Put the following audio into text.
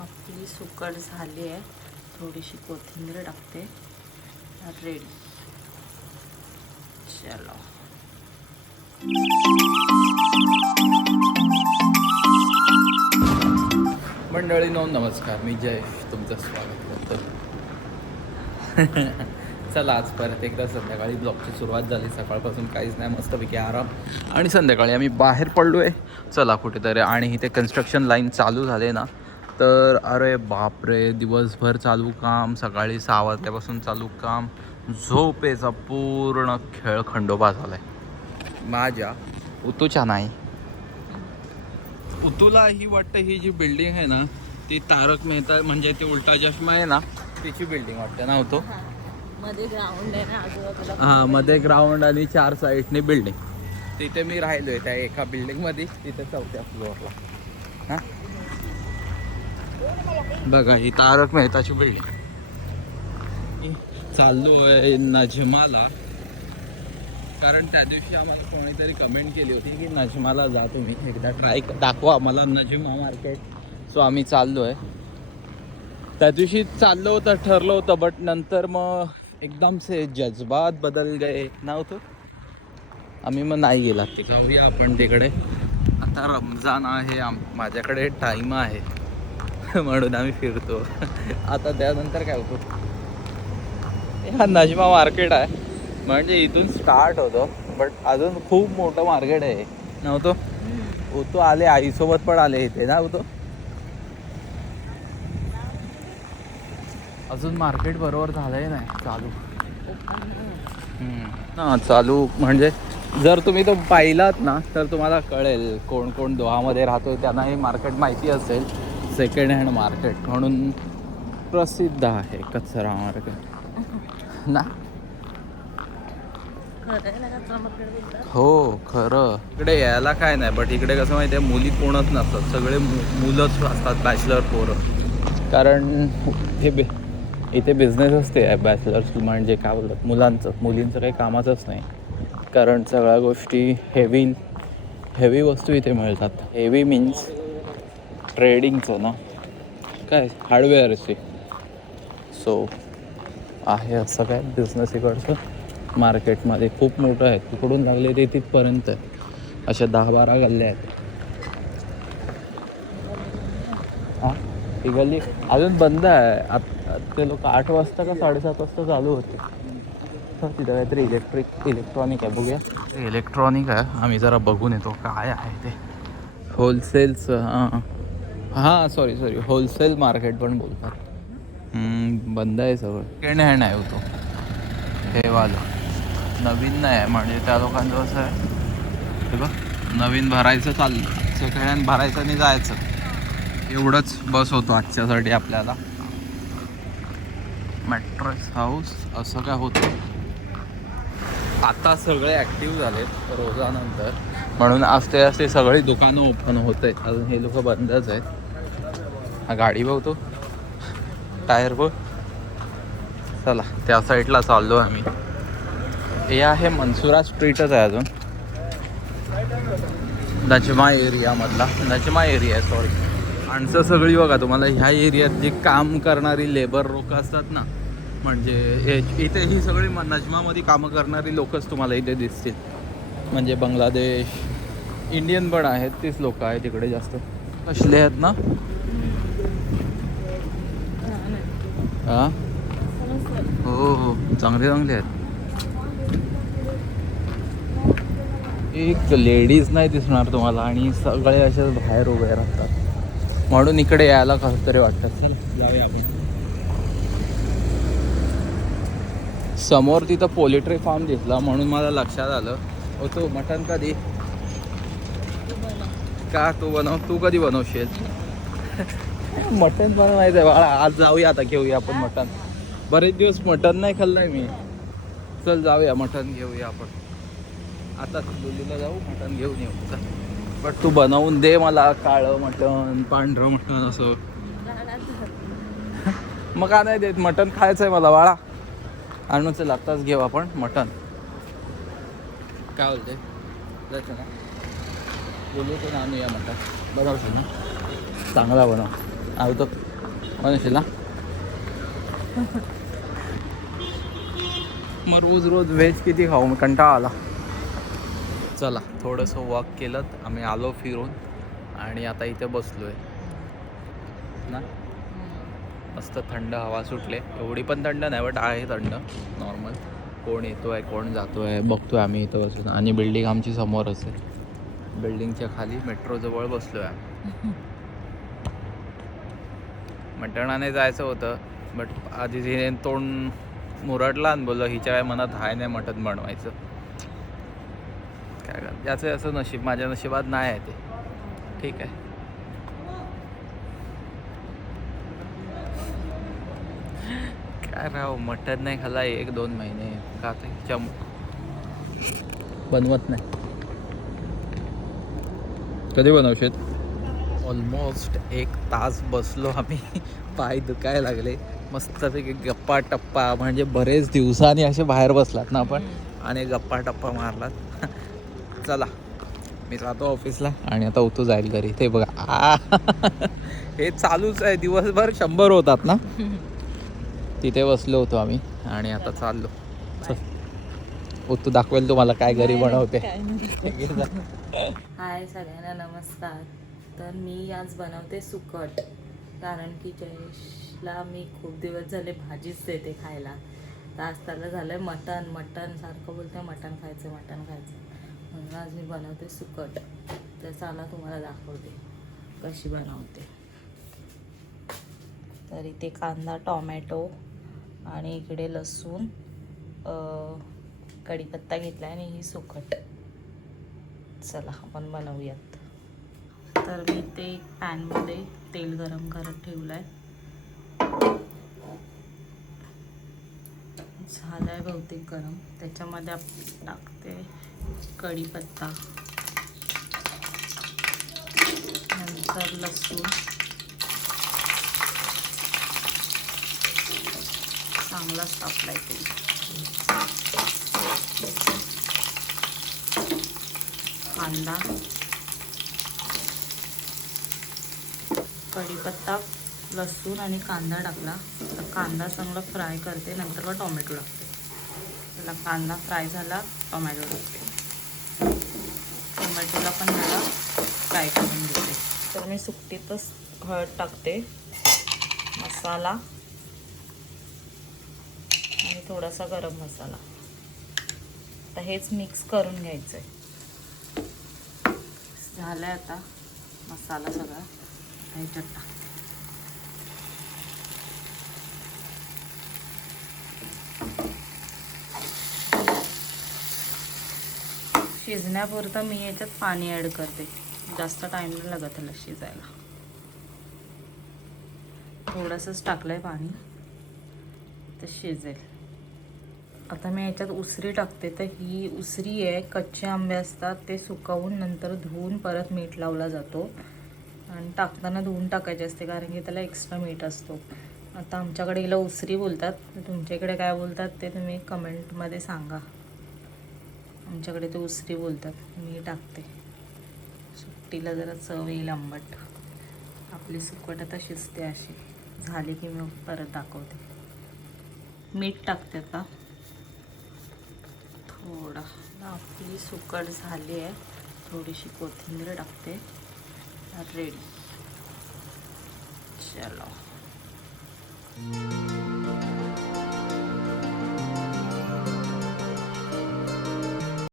आपली सुकट झाली आहे. थोडीशी कोथिंबीर टाकते. रेडी चलो. मंडळी नो नमस्कार. मी जयेश तुमचं स्वागत करतो. चला आज परत एकदा संध्याकाळी ब्लॉगची सुरुवात झाली. सकाळपासून काहीच नाही. मस्तपैकी आराम. आणि संध्याकाळी आम्ही बाहेर पडलो आहे चला कुठेतरी. आणि इथे कन्स्ट्रक्शन लाईन चालू झाले ना तर अरे बापरे दिवसभर चालू काम सकाळी सहा वाजल्यापासून चालू काम. झोपेचा पूर्ण खेळ खंडोबा झाला आहे माझ्या उतूच्या नाही. उतूला ही वाटतं ही जी बिल्डिंग आहे ना ती तारक मेहता म्हणजे ते उलटा चष्मा आहे ना तिची बिल्डिंग वाटते ना होतो मध्ये ग्राउंड आहे ना हा मध्ये ग्राउंड आणि चार साईडने बिल्डिंग तिथे मी राहिलोय त्या एका बिल्डिंगमध्ये तिथे चौथ्या फ्लोअरला हा? बघा ही तारक मेहताची बिल्डिंग चाललोय नजमाला. कारण त्या दिवशी आम्हाला कोणीतरी कमेंट केली होती की नजमाला जा तुम्ही. एकदा ट्राय दाखवा आम्हाला नजमा मार्केट सो आम्ही चाललोय त्या दिवशी चाललो होतं ठरलं होतं बट नंतर मग एकदम से जज्बात बदल गए. नव्हतं हो आम्ही मग नाही गेला. जाऊया आपण तिकडे. आता रमजान आहे आम माझ्याकडे टाईम आहे. म्हणून आम्ही फिरतो. आता त्यानंतर काय होतं? हा नजमा मार्केट आहे. म्हणजे इथून स्टार्ट होतो. बट अजून खूप मोठं मार्केट आहे. नव्हतो? होतो आले. आईसोबत पण आले इथे. ना होतो? अजून मार्केट बरोबर झालंय नाही. चालू. हां चालू. म्हणजे जर तुम्ही तो पाहिलात ना तर तुम्हाला कळेल कोण कोण दोहामध्ये राहतोय. त्यांना हे मार्केट माहिती असेल. सेकंड हँड मार्केट म्हणून प्रसिद्ध आहे कचरा मार्केट ना? हो खरं. इकडे यायला काय नाही बट इकडे कसं माहिती आहे मुली कोणच नसतात. सगळे मु मुलंच असतात बॅचलर पोरं. कारण हे बे इथे बिझनेस असते बॅचलर्स म्हणजे काय बोलतात? मुलांचं मुलींचं काही कामाचंच नाही. कारण सगळ्या गोष्टी हेवी हेवी वस्तू इथे मिळतात. हेवी मीन्स ट्रेडिंगचं ना. काय हार्डवेअरचे सो आहे असं काय बिझनेस इकडचं? मार्केटमध्ये खूप मोठं आहे. तिकडून लागले ते तिथपर्यंत. आहे अशा दहा बारा गल्ल्या आहेत. हां ही गल्ली अजून बंद आहे. आत ते लोक आठ वाजता का साडेसात वाजता चालू होते. तिथं काहीतरी इलेक्ट्रिक इलेक्ट्रॉनिक आहे बघूया. इलेक्ट्रॉनिक आहे. आम्ही जरा बघून येतो काय आहे ते. होलसेलचं हां. हां सॉरी सॉरी होलसेल मार्केट पण बोलतात. बंद आहे सगळं. सेकंड हँड आहे हो तो. हे वालं. नवीन नाही आहे म्हणजे त्या लोकांचं असं आहे. हे बघ नवीन भरायचं चाललं. सेकंड हँड भरायचं आणि जायचं. एवढंच बस होतो आजच्यासाठी आपल्याला. मॅट्रस हाऊस असं काय होतं. आता सगळे ॲक्टिव्ह झालेत रोजानंतर. म्हणून असते असते सगळी दुकानं ओपन होत आहेत. अजून हे लोक बंदच आहेत. हा गाडी बघतो टायर बघ. चला त्या साईडला चाललो आम्ही. हे आहे मनसुरा स्ट्रीटच आहे अजून. नजमा एरियामधला नजमा एरिया आहे सॉरी माणसं सगळी बघा तुम्हाला ह्या एरियात जी काम करणारी लेबर लोक असतात ना. म्हणजे हे- इथे ही सगळी म- नजमामध्ये कामं करणारी लोकच तुम्हाला इथे दिसतील. म्हणजे बांगलादेश इंडियन पण आहेत तीच लोक आहेत तिकडे जास्त. असले आहेत ना हा, नाही. हां? हो हो. चांगले चांगले आहेत. एक लेडीज नाही दिसणार तुम्हाला आणि सगळे असे बाहेर उभे राहतात. म्हणून इकडे यायला कसं तरी वाटतं. चल जाऊया आपण. समोर तिथं पोल्ट्री फार्म दिसला म्हणून मला लक्षात आलं. हो तो मटण कधी? का तू बनव तू कधी बनवशील? मटण बनवायचं आहे बाळा आज जाऊया आता घेऊया आपण मटण. बरेच दिवस मटण नाही खाल्लंय मी. चल जाऊया मटण घेऊया आपण. आता बोलीला जाऊ मटण घेऊन येऊ. चल. बट तू बनवून दे मला काळं मटण पांढरं मटण असं. मग का नाही देत? मटण खायचं आहे मला बाळा. आणू चल आत्ताच घेऊ आपण मटण. काय बोलते? जायचं ना? बोलू तर आणूया मटण. बनवशील ना? चांगला बनव. आव तर बनवशील मग रोज रोज व्हेज किती खाऊ? मग कंटाळा आला. चला थोडंसं वॉक केलं आम्ही आलो फिरून आणि आता इथे बसलो आहे ना? मस्त थंड हवा सुटले. एवढी पण थंड नाही बट आहे थंड. नॉर्मल कोण येतो आहे कोण जातो आहे बघतो आहे आम्ही इथं बसून. आणि बिल्डिंग आमची समोरच आहे. बिल्डिंगच्या खाली मेट्रोजवळ बसलो आहे आम्ही. मटणाने जायचं होतं बट आधी तिने तोंड मुरडला आणि बोललं हिच्या काय मनात हाय नाही मटण बनवायचं. काय कर असं नशीब माझ्या नशिबात नाही आहे ते. ठीक आहे. काय राव मटण नाही खाल्ला एक दोन महिने खात हिच्या बनवत नाही. कधी बनवशीत ऑलमोस्ट एक तास बसलो आम्ही. पाय दुखायला लागले. मस्तपैकी गप्पा टप्पा म्हणजे बरेच दिवसांनी असे बाहेर बसलात ना आपण? आणि गप्पा टप्पा मारलात. चला मी जातो ऑफिसला आणि आता उतू जाईल घरी. ते बघा. आ, हे चालूच आहे. दिवसभर शंभर होतात ना? तिथे बसलो होतो आम्ही आणि आता चाललो. चल उतू दाखवेल तुम्हाला काय घरी बनवते. हाय सगळ्यांना नमस्कार. तर मी आज बनवते सुकट कारण की जयेशला मी खूप दिवस झाले भाजीच देते खायला. तर आज त्याला झालं आहे मटण मटण सारखं बोलते मटण खायचं मटण खायचं. म्हणून आज मी बनवते सुकट. तर चला तुम्हाला दाखवते कशी बनवते. तर इथे कांदा टॉमॅटो आणि इकडे लसूण कढीपत्ता घेतला आणि ही सुकट. चला आपण बनवूयात. तर मी ते एक पॅनमध्ये तेल गरम करत ठेवलं आहे झालं आहे बहुतेक गरम. त्याच्यामध्ये आप टाकते कढीपत्ता. नंतर लसूण. चांगलाच तापलाय तेल कांदा. कढीपत्ता लसूण आणि कांदा टाकला. तर कांदा चांगला फ्राय करते नंतर मग टोमॅटो टाकते. त्याला कांदा फ्राय झाला टोमॅटो टाकते. टोमॅटोला पण मला फ्राय करून घेते तर मी सुकटीतच हळद टाकते. मसाला आणि थोडासा गरम मसाला. आता हेच मिक्स करून घ्यायचं आहे झालं आहे आता मसाला सगळा. ह्याच्यात शिजण्यापुरतं मी याच्यात पाणी ॲड करते. जास्त टाईम नाही लागत त्याला शिजायला. थोडंसंच टाकलं आहे पाणी. तर शिजेल. आता मी याच्यात उसरी टाकते. तर ही उसरी आहे कच्चे आंबे असतात ते सुकवून नंतर धुवून परत मीठ लावला जातो. आणि टाकताना धुवून टाकायचे असते कारण की त्याला एक्स्ट्रा मीठ असतो. आता आमच्याकडे हिला उसरी बोलतात. तुमच्या इकडे काय बोलतात ते तुम्ही कमेंटमध्ये सांगा. आमच्याकडे ते उसरी बोलतात. मी टाकते. सुट्टीला जरा चव येईल आंबट. आपली सुकट आता शिजते अशी. झाली की मी परत दाखवते. मीठ टाकते आता. थोडा. आपली सुकट झाली आहे. थोडीशी कोथिंबीर टाकते. रेडी चलो